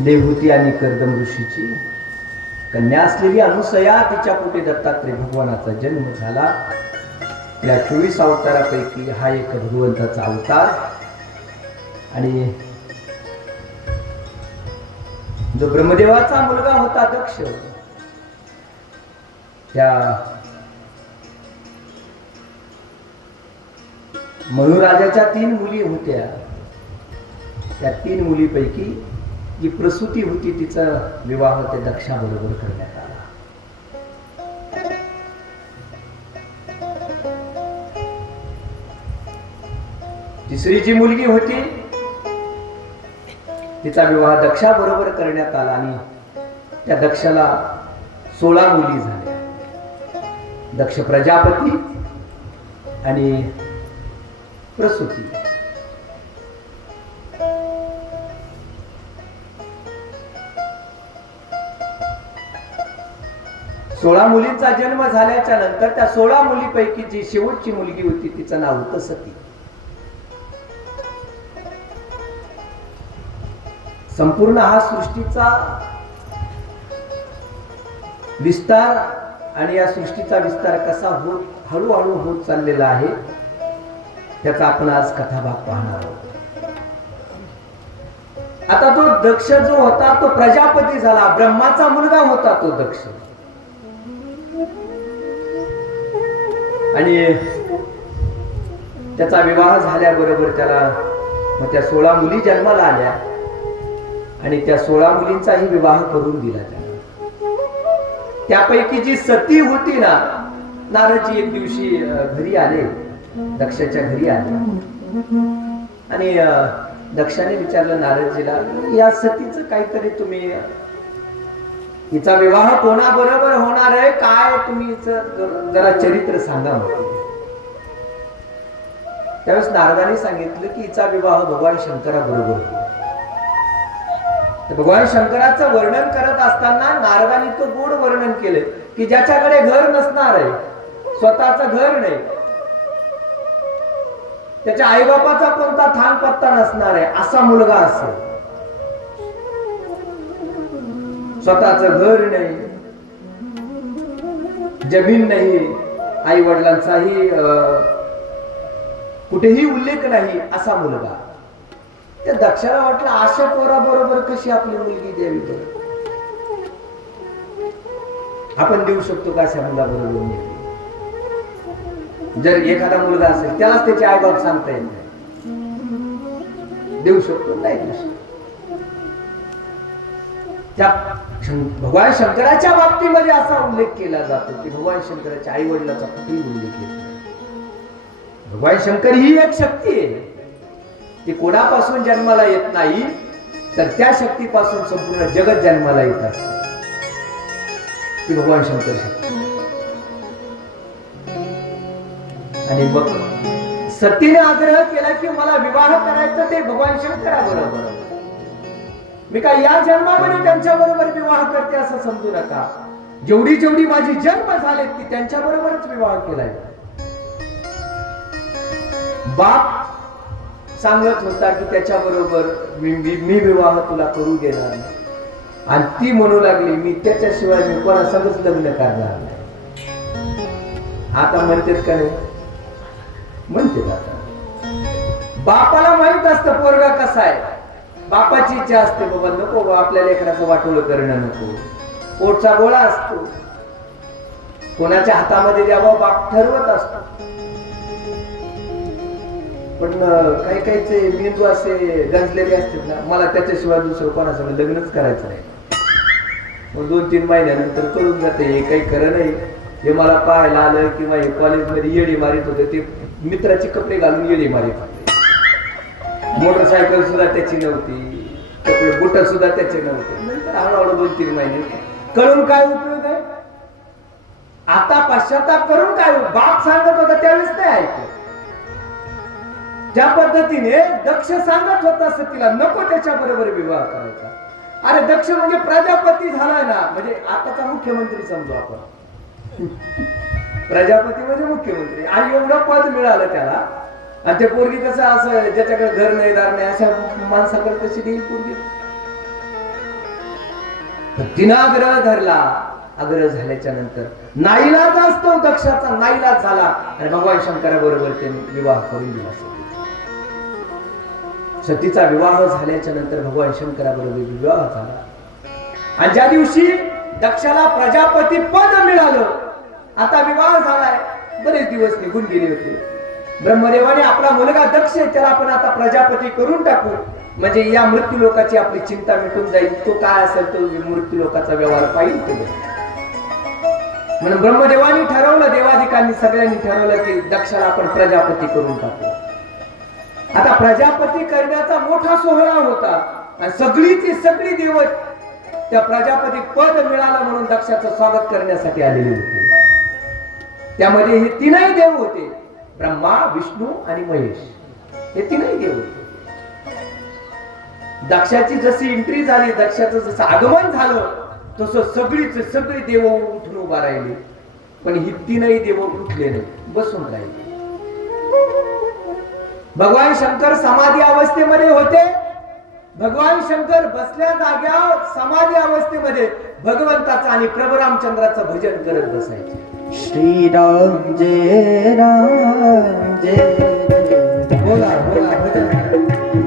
देवहूती आणि कर्दम ऋषीची कन्या असलेली अनुसया, तिच्या पोटी दत्तात्रय भगवानाचा जन्म झाला. या 24 अवतारापैकी हा एक भगवंताचा अवतार. आणि जो ब्रह्मदेवाचा मुलगा होता दक्ष, त्या मनुराजाच्या 3 मुली होत्या. त्या 3 मुलीपैकी जी प्रसूती होती तिचा विवाह त्या दक्षाबरोबर करण्यात आला. तिसरी जी मुलगी होती तिचा विवाह दक्षाबरोबर करण्यात आला आणि त्या दक्षाला 16 मुली झाल्या. दक्ष प्रजापती आणि प्रसूती. सोळा मुलींचा जन्म झाल्याच्या नंतर त्या 16 मुलीपैकी जी शेवटची मुलगी होती तिचं नाव होतं सती. संपूर्ण हा सृष्टीचा विस्तार आणि या सृष्टीचा विस्तार कसा हळूहळू होत चाललेला आहे त्याचा आपण आज कथाभाग पाहणार आहोत. आता तो दक्ष जो होता तो प्रजापती झाला, ब्रह्माचा मुलगा होता तो दक्ष. आणि त्याचा विवाह झाल्याबरोबर त्याला मग त्या 16 मुली जन्माला आल्या आणि त्या 16 मुलींचाही विवाह करून दिला त्याला. त्यापैकी जी सती होती ना, नारदजी एक दिवशी घरी आले, दक्षाच्या घरी आले आणि दक्षाने विचारलं नारदजीला, या सतीचं काहीतरी तुम्ही, हिचा विवाह कोणाबरोबर होणार आहे, काय तुम्ही जरा चरित्र सांगा म्हटलं. त्यावेळेस नारदाने सांगितलं की हिचा विवाह भगवान शंकराबरोबर होईल. भगवान शंकराचं वर्णन करत असताना नारदाने तो गोड वर्णन केले की ज्याच्याकडे घर नसणार आहे, स्वतःचं घर नाही, त्याच्या आईबापाचा कोणता थांग पत्ता नसणार आहे असा मुलगा असेल, स्वतःचं घर नाही, जमीन नाही, आई वडिलांचाही कुठेही उल्लेख नाही असा मुलगा. त्या दक्षाला वाटलं अशा पोराबरोबर कशी आपली मुलगी द्यावी बरं, आपण देऊ शकतो का अशा मुलाबरोबर मुलगी? जर एखादा मुलगा असेल त्यालाच त्याचे आईबाप सांगता येत नाही, देऊ शकतो नाही देऊ शकतो. त्या भगवान शंकराच्या बाबतीमध्ये असा उल्लेख केला जातो की भगवान शंकराच्या आई वडिलाचा कुठेही उल्लेख येत नाही. भगवान शंकर ही एक शक्ती आहे, ती कोणापासून जन्माला येत नाही तर त्या शक्तीपासून संपूर्ण जगत जन्माला येत असते, ती भगवान शंकर शक्ती. आणि मग सतीने आग्रह केला की मला विवाह करायचं ते भगवान शंकराबरोबर, मी काय या जन्मामध्ये त्यांच्या बरोबर विवाह करते असं समजू नका, जेवढी जेवढी माझी जन्म झाले ती त्यांच्या बरोबरच विवाह केलाय. बाप सांगत होता की त्याच्या बरोबर मी विवाह तुला करू देणार नाही, आणि ती म्हणू लागली मी त्याच्याशिवाय मी कोणासंगच लग्न करणार नाही. आता म्हणतात का नाही, म्हणते आता बापाला माहित असतं पोरगा कसा आहे, बापाची इच्छा असते बाबा नको आपल्या लेकराचं वाटोळं करणं नको, पोटचा गोळा असतो, कोणाच्या हातामध्ये द्यावं बाप ठरवत असतो. पण काही काहीचे मेंदू असे गंजलेले असतात ना, मला त्याच्याशिवाय दुसरं कोणासंग लग्नच करायचं नाही. मग 2-3 महिन्यानंतर कळून जाते हे काही खरं नाही, हे मला पाहायला आलं किंवा हे कॉलेजमध्ये येडी मारित होते, ते मित्राचे कपडे घालून येडी मारित होते, मोटरसायकल सुद्धा त्याची नव्हती, कपडे बुट सुद्धा त्याचे नव्हते. नंतर हळूहळू 2-3 महिने कळून काय उपयोग आहे, आता पश्चाताप करून काय, बाप सांगत होता त्यावेळेस नाही ऐकलं. ज्या पद्धतीने दक्ष सांगत होता सतीला नको त्याच्या बरोबर विवाह करायचा. अरे दक्ष म्हणजे प्रजापती झालाय ना, म्हणजे आताचा मुख्यमंत्री समजू आपण, प्रजापती म्हणजे मुख्यमंत्री, आणि एवढं पद मिळालं त्याला. आणि ते पोरगी कसं असं ज्याच्याकडे घर नाही दार नाही अशा माणसाकडे कशी देईल पोरगी, तिनं आग्रह धरला. आग्रह झाल्याच्या नंतर नाईलाज असतो दक्षाचा, नाईलाज झाला आणि भगवान शंकराबरोबर त्यांनी विवाह करून दिला. सतीचा विवाह झाल्याच्या नंतर भगवान शंकराबरोबर विवाह झाला. आणि ज्या दिवशी दक्षाला प्रजापती पद मिळालं, आता विवाह झालाय, बरेच दिवस निघून गेले होते. ब्रह्मदेवाने आपला मुलगा दक्ष त्याला आपण आता प्रजापती करून टाकू, म्हणजे या मृत्यू लोकाची आपली चिंता मिटून जाईल. तो काय असेल तो मृत्यू लोकाचा व्यवहार पाहिजे. म्हणून ब्रह्मदेवानी ठरवलं, देवाधिकांनी सगळ्यांनी ठरवलं की दक्षाला आपण प्रजापती करून टाकू. आता प्रजापती करण्याचा मोठा सोहळा होता आणि सगळीची सगळी देव त्या प्रजापती पद मिळालं म्हणून दक्षाचं स्वागत करण्यासाठी आलेले होते. त्यामध्ये हे तीनही देव होते, ब्रह्मा, विष्णू आणि महेश. हे तीनही देव होते. दक्षाची जशी एंट्री झाली, दक्षाचं जसं आगमन झालं, तसं सगळीच सगळी देव उठून उभा राहिले. पण ही तीनही देव उठले नाही, बसून राहिले. भगवान शंकर समाधी अवस्थेमध्ये होते. भगवान शंकर बसल्या जाग्यावर समाधी अवस्थेमध्ये भगवंताचं आणि प्रभू रामचंद्राचं भजन करत बसायचे. श्रीराम जय राम जय जय. बोला बोला भजन.